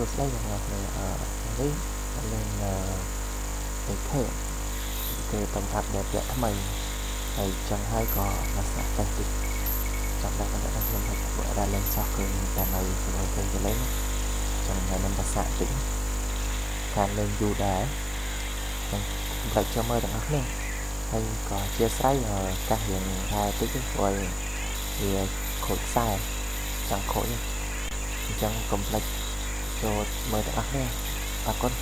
សួស្តីបងប្អូននេះlên để thể cái tổng hợp đẹp đẽ mày thầy chẳng hay có là sẽ tay đi trong đây mình đã đăng lên thật của đã lên sau cơn tại mày thì mày kênh cho lấy trong ngày năm ta xạ tính khan lên du đá lại cho mơ đằng ác nè hay có chia sẻ ở các hiện hai tích rồi thì khối sai chẳng khối chẳng complex cho mơ đằng ác nè con